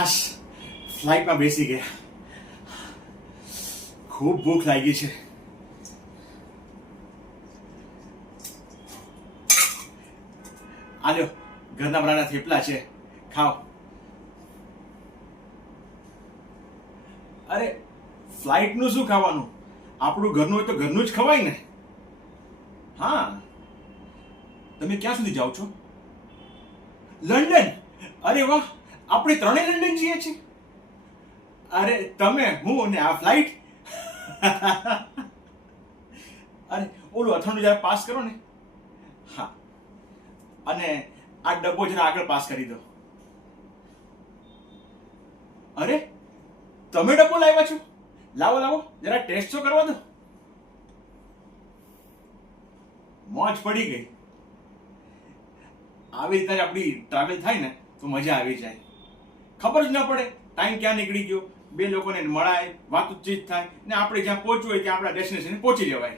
હાશ, ફ્લાઇટમાં બેસી ગયા. ખૂબ ભૂખ લાગી છે. આલ્યો, ઘરના બનાના થેપલા છે, ખાઓ. અરે, ફ્લાઇટનું શું ખાવાનું? આપણું ઘરનું હોય તો ઘરનું જ ખવાય ને. હા, તમે ક્યાં સુધી જાઓ છો? લંડન? અરે વાહ, આપણે ત્રણેય લંડન જઈએ છીએ. અરે તમે, હું અને આ ફ્લાઇટ. અરે ઓલું અથાણું જરા પાસ કરો ને. હા, અને આ ડબ્બો જરા આગળ પાસ કરી દો. અરે, તમે ડબ્બો લાવ્યા છો? લાવો લાવો, જરા ટેસ્ટ તો કરવા દો. મોજ પડી ગઈ. આવી રીતે આપણી ટ્રાવેલ થાય ને તો મજા આવી જાય. ખબર જ ના પડે ટાઈમ ક્યાં નીકળી ગયો. બે લોકોને મળાય, વાતચીત થાય ને આપણે જ્યાં પહોંચવું હોય ત્યાં આપણા ડેસ્ટિનેશન પહોંચી જવાય.